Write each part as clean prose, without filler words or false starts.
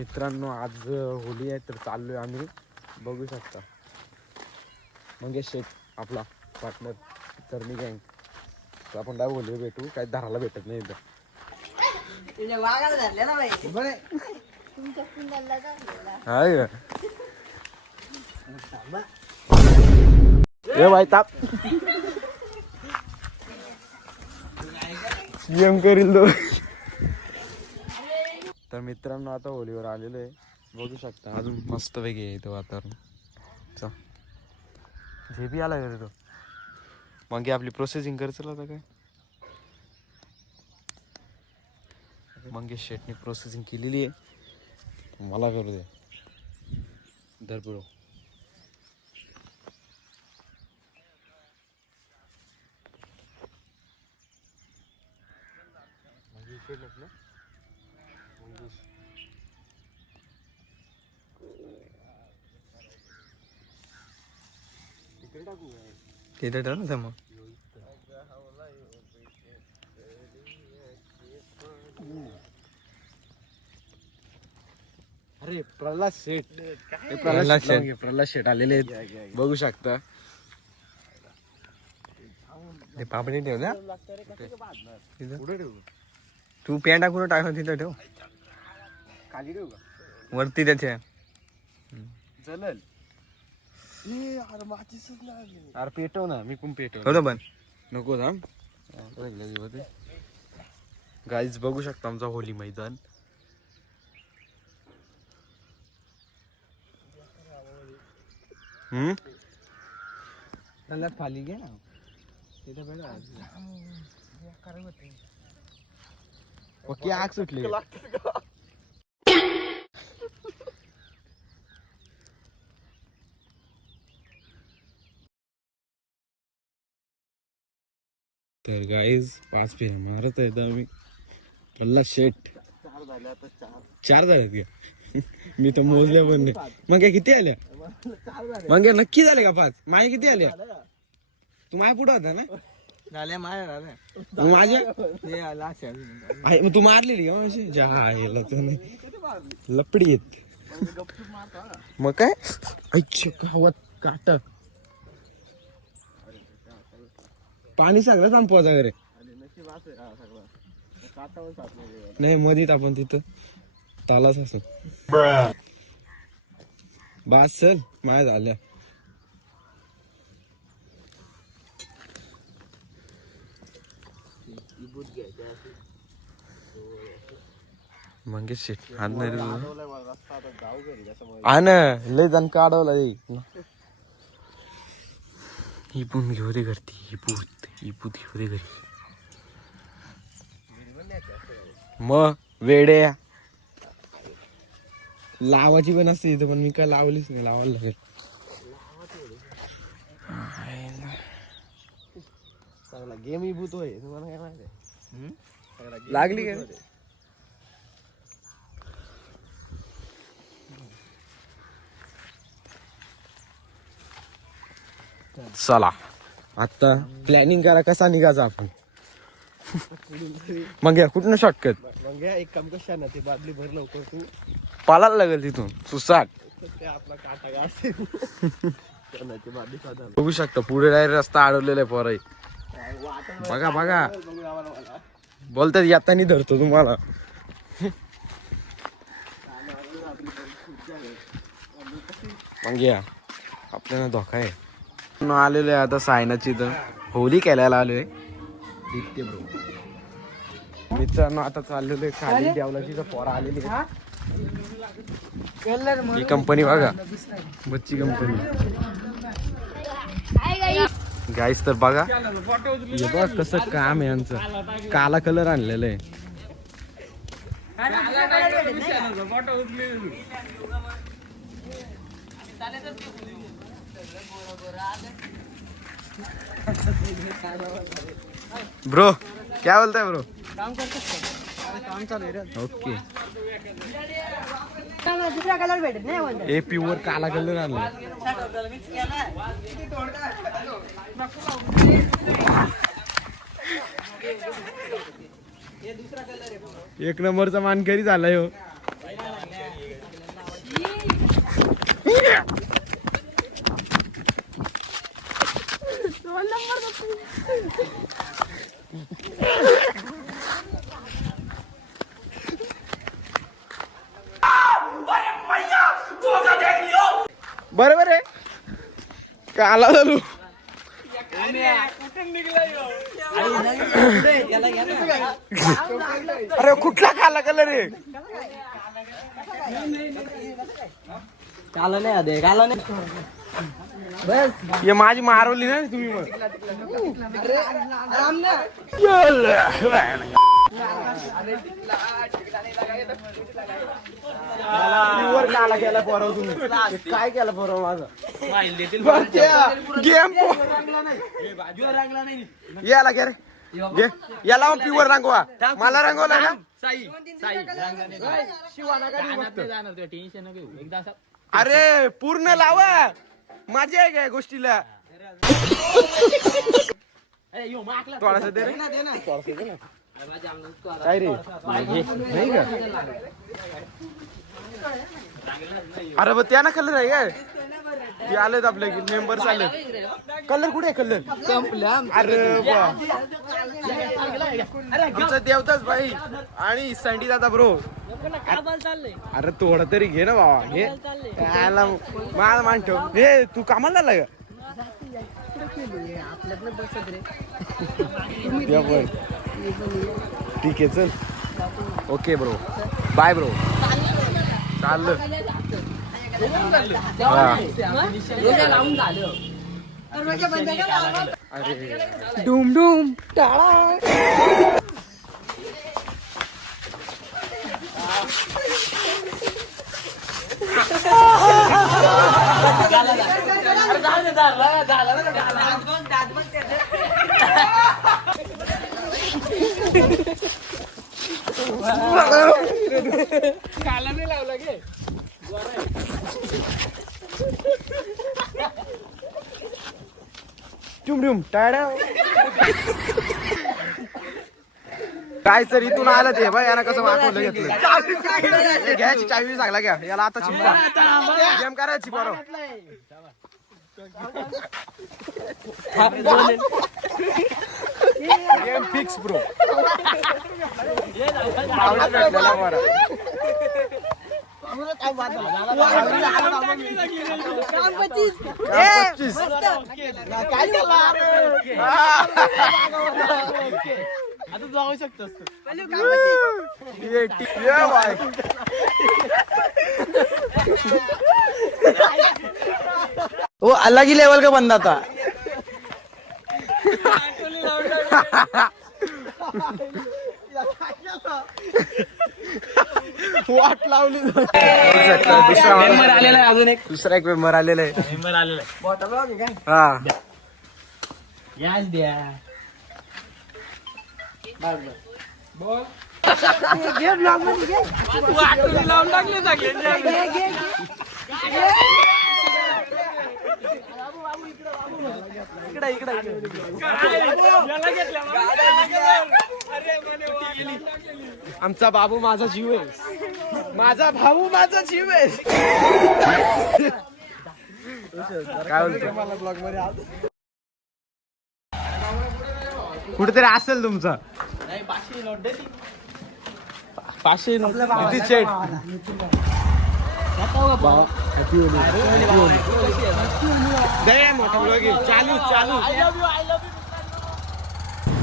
मित्रांनो आज होली आहे तर चाललोय आम्ही, बघू शकता. मंगेश शेठ आपला पार्टनर तरणी गँग. तर आपण काय होली भेटू, काय धराला भेटत नाही इथं. ताप करील तो. तर मित्रांनो आता होलीवर आलेलो आहे, बघू शकता. अजून मस्त वेगळी आहे इथं वातावरण. झेपी आला का तो मग आपली प्रोसेसिंग करचल आता काय. मंगेश शेटने प्रोसेसिंग केलेली आहे, मला करू दे. धर ब्रो. तिथे ठेव ना मग. अरे प्रल्हाद शेठ, प्रल्हाद शेठ आलेले आहेत, बघू शकता. ते पापडी ठेव ना तू. पेंडा कुठं टाकून तिथं ठेव, खाली ठेव का वरती त्याच्या. चलल अरे पेटव ना, मी पण पेटव पण नको थांब. गाईज बघू शकता आमचा होली मैदान. खाली घे ना पक्की आग सुटली. तर गाईज 5 फेऱ्या मारत आहेत आम्ही. प्रल्हाद शेठ 4 झाल्यात का? मी तर मोजल्या पण नाही. मग काय किती आल्या? मग नक्की झाले का 5? माझ्या किती आल्या? तू माझ्या पुढे होता ना? झाल्या माझ्या मग तू मारलेली का? लपडी येत मग काय हवत काट. पाणी सगळं संपवायचं घरे नाही मधीत आपण तिथं तालाच असत. बास चल माया झाल्या. मंगेश शेठ हात नाही लय जण काढवला. ही पूत घेऊ दे घरती, ही पूत घेऊ दे घरी. मग वेडे लावाची पण असते इथं, पण मी काय लावलीच नाही. लावायला लागेल. गेम ही भूत होय, तुम्हाला काय माहिती लागली काय? चला आता प्लॅनिंग करा कसा निघायचा आपण. मग या कुठनं शॉर्टकट. मग एक काम कशा ना ते बादली भर लवकर तू पालायला लागेल तिथून सुसाट. आपला काटा बघू शकता पुढे डायरेक्ट रस्ता अडवलेला आहे पोराई. बघा बघा बोलतात येतानी धरतो तुम्हाला. मग या आपल्याला धोका आहे. आलेलो आहे आता सायनाची इथं होली खेळायला आलोय. मित्रांनो आता चाललेलो आहे खाली देवलाची पोरा आलेली आहे. ही कंपनी बघा बच्ची कंपनी. गाईस तर बघा हे बघ कसं काम आहे यांचं. काला कलर आणलेलं आहे. ब्रो क्या बोलताय ब्रो? काम काम चालू आहे. ओके दुसरा कलर भेटत नाही. ए प्युअर काला कलर आणला. एक नंबरचा मानकरी झालाय हो. बरोबर आहे का आला चालू अरे कुठला काला कलर आहे काला नाही आधे काला नाही बस ये माझी मारवली ना तुम्ही मग प्युअर काला केला पोराव तुम्ही काय केलं पोराव माझं गेम याला घे रे घे याला प्युअर रंगवा मला रंगवला ना अरे पूर्ण लावा मजा आहे काय गोष्टीला थोडासा दे रे काय रे नाही का अरे बघ त्या ना कलर आहे काय ते आलेत आपल्या मेंबर्स आले कलर कुठे आहे कलर अरे आमचा देवताच भाई आणि सँडी दादा ब्रो अरे थोडा तरी घे ना बाबा हे मला मान ठेव हे तू कामाला झाला का ठीक आहे चल ओके ब्रो बाय ब्रो चाललं अरे डूम डूम काला नाही लावला गे टुम टाळ्या काय सर इथून आलं ते बाय याला कसं वाकवलं घेतलं घ्यायची चावी सांगला घ्या याला आता चिपका गेम करायची बरोबर गेम फिक्स ब्रो आता जाऊ शकतोस वो अलग ही लेवल का बंदा था वाट लावली दुसरा एक मेंबर आलेला आहे हा द्या बोल लावून टाकले आमचा बाबू माझा जीव आहे माझा भाऊ माझा जीव आहे काय बोलतो मला ब्लॉग मध्ये कुठेतरी असेल तुमचा 500 नोट किती चेट चालू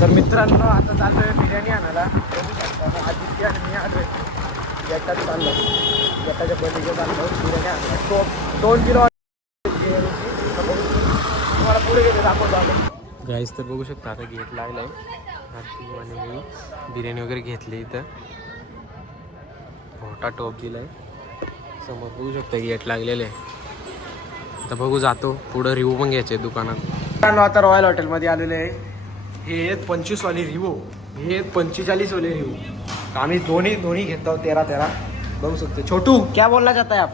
तर मित्रांनो आता चाललोय बिर्याणी आणायला आदित्य आणि मी आलोय येतात चाललो येताच्या बर्थडेला चाललो बिर्याणी आणायला 2 किलो तुम्हाला पुढे गेले दाखवतो आलो गाईस तर बघू शकता आता गेट लागलाय आणि मी बिर्याणी वगैरे घेतली इथं मोठा टोप दिलाय समोर बघू शकता गेट लागलेले आहे आता बघू जातो पुढं रिव्ह्यू पण घ्यायचे दुकानात आता रॉयल हॉटेलमध्ये आलेले आहे हे 25 वाली रिवो हे 45 वाले रिवो आम्ही दोन्ही घेतो 13 बघू शकते छोटू क्या बोलना चाहता है आप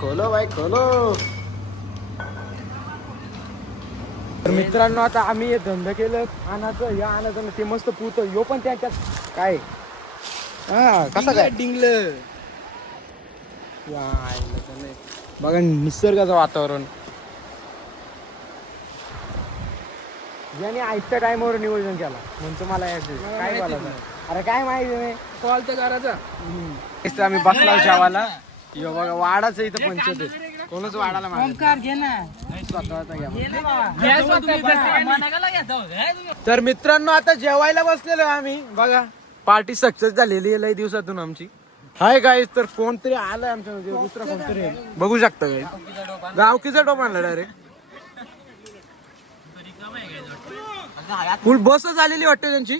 खोलो भाई खोलो तर मित्रांनो आता आम्ही हे धंदा केलं आणायचं या आणायचं ते मस्त पुरतं यो पण त्याच्यात काय हा कसा काय डिंगल बघा निसर्गाचं वातावरण. ज्याने आजच्या टाइमवर नियोजन केला म्हणतो मला काय बोलायचं. अरे काय माहिती नाही कॉल तर करायचा. आम्ही बसला जेवायला. यो बघा वाडाच इथं पंचायत आहे. कोणच वाडाला ओमकार घे ना. तर मित्रांनो आता जेवायला बसलेलो आम्ही. बघा पार्टी सक्सेस झालेली आहे लई दिवसातून आमची. हाय गाईस तर कोणतरी आलंय आमच्या मध्ये दुसरा कोणतरी आहे. बघू शकता गाईस गावकीचा टोप आणला डायरेक्ट. फुल बसच आलेली वाटते त्यांची.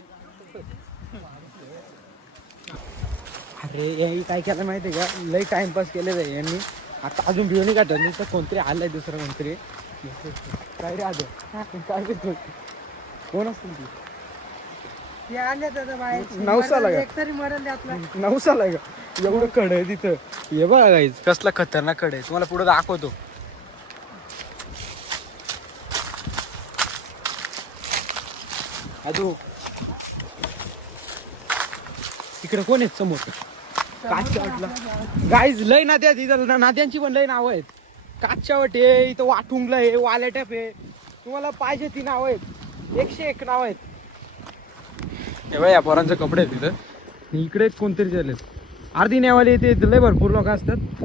अरे यांनी काय केलं माहितीये का लई टाइमपास केलेलं आहे यांनी. आता अजून बियोनी काढत नाही तर कोणतरी आलाय दुसरं कोणतरी. काय रे आलं काय कोण असतील ती नवसाला नवसाला का एवढं कड आहे तिथं. हे बघा गाईज कसला खतरनाक कड आहे तुम्हाला पुढे दाखवतो. अजून इकडे कोण आहेत समोर काचच्या वाटला गाईज लय नद्या तिथं नद्यांची पण लय नाव आहेत. काचच्या वाट आहे इथं वाटुंगला आहे वालेटॅप आहे. तुम्हाला पाहिजे ती नाव आहेत 101 नाव आहेत. हे बघा या पोरांचे कपडे आहेत तिथं. इकडे कोणतरी झाले अर्धी नेवाले येते लय भरपूर लोक असतात.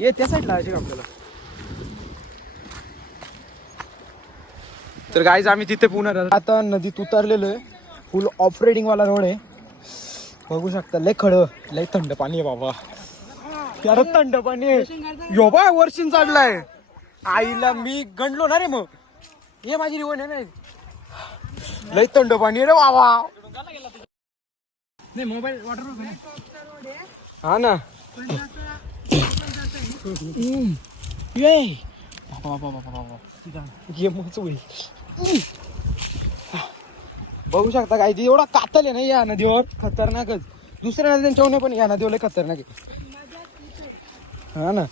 ये त्या साईडला असे आपल्याला. तर गाईज आम्ही तिथे पुन्हा आता नदीत उतरलेलो आहे. फुल ऑपरेटिंग वाला रोड आहे बघू शकता. लय खड लय थंड पाणी आहे बाबा. त्याला थंड पाणी आहे. यो बा वर्षीन चढलाय आईला मी गंडलो ना रे. मग ये माझी रिवण आहे ना लय थंड पाणी रे बाबा. नाही मोबाईल वॉटर हा ना ये बघू शकता काय एवढा कातल आहे ना या नदीवर खतरनाकच. दुसऱ्या नद्यांच्या उन्हे पण या नदीवर खतरनाक आहे. हा ना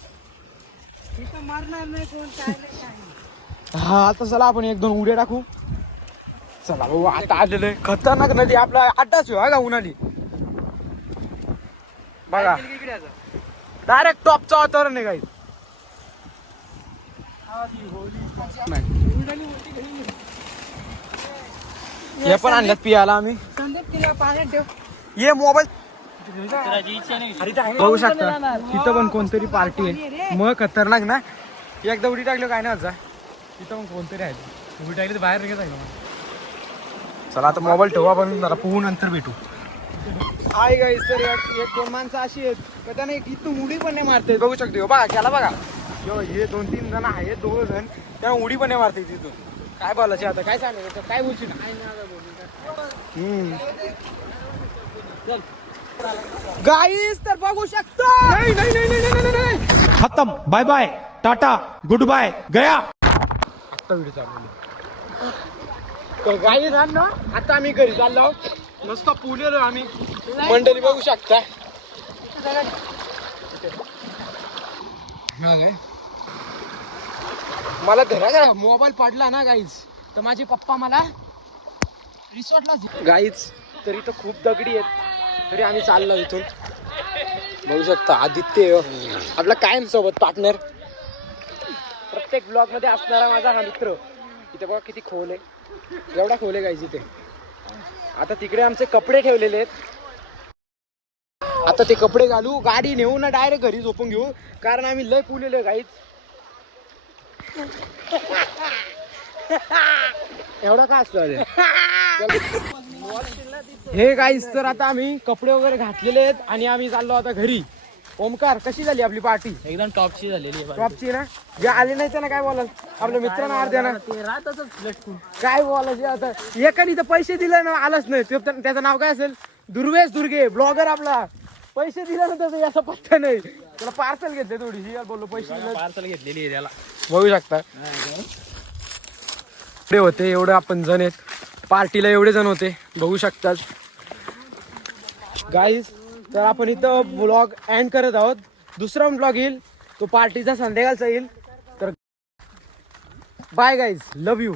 हा आता चला आपण 1-2 उड्या टाकू. चला भाऊ आता आलेलं आहे खतरनाक नदी. आपला अड्डाच आहे का उन्हाळी. बघा डायरेक्ट टॉपचं वातावरण आहे काही. हे पण आणल्यात पियाला आम्ही. ये मोबाईल बघू शकता तिथं पण कोणतरी पार्टी आहे. मग खतरनाक ना. एकदा उडी टाकली काय नाही. तिथं पण कोणतरी आहे. उडी टाकली तर बाहेर निघत आहे. चला आता मोबाईल ठेवू आपण जरा पोहू नंतर भेटू. हाय गाईस तर 1-2 माणसं अशी आहेत का त्याने इथून उडी पण नाही मारते. बघू शकतो बघा त्याला बघा हे 2-3 जण आहेत 2 जण त्याला उडी पण नाही मारते तिथून. काय बोलायचे आता काय सांगायचं काय बोलशील. गाईस तर बघू शकतो. खत्म बाय बाय टाटा गुड बाय गया. आता व्हिडिओ चालू तर गाईस ना आता आम्ही घरी चाललो मस्त पुण्यालो आम्ही. मंडळी बघू शकता. मला धरा मोबाईल पडला ना गाईज तर माझे पप्पा मला रिसॉर्टला. गाईज तरी तर खूप दगडी आहेत तरी आम्ही चाललो इथून. बघू शकता आदित्य आपला कायम सोबत पार्टनर. प्रत्येक ब्लॉग मध्ये असणारा माझा हा मित्र. इथे बघा किती खोल आहे. एवढा खोल आहे गाईज इथे. आता तिकडे आमचे कपडे ठेवलेले आहेत. आता ते कपडे घालू गाडी नेऊ ना डायरेक्ट घरी झोपून घेऊ कारण आम्ही लय पुलेलो गाईज. एवढा का असतो हे गाईज. तर आता आम्ही कपडे वगैरे घातलेले आहेत आणि आम्ही चाललो आता घरी. ओमकार कशी झाली आपली पार्टी. एकदम टॉपची झालेली आहे. टॉपची ना. जे आले नाही ना काय बोलाल आपल्या मित्रांना अर्ध्या ना काय बोलायचे. आता एकाने तर पैसे दिले ना आलाच नाही. त्याचं नाव काय असेल दुर्वेश दुर्गे ब्लॉगर आपला. पैसे दिले ना त्याचा याचा पत्ता नाही. त्याला पार्सल घेतले थोडीशी बोललो पैसे पार्सल घेतलेली आहे त्याला. बघू शकता होते एवढे आपण जण आहेत पार्टीला एवढे जण होते बघू शकतात गाईज. तर आपण इथं ब्लॉग एंड करत आहोत. दुसरा ब्लॉग येईल तो पार्टीचा संध्याकाळचा येईल. तर बाय गाईज लव्ह यू.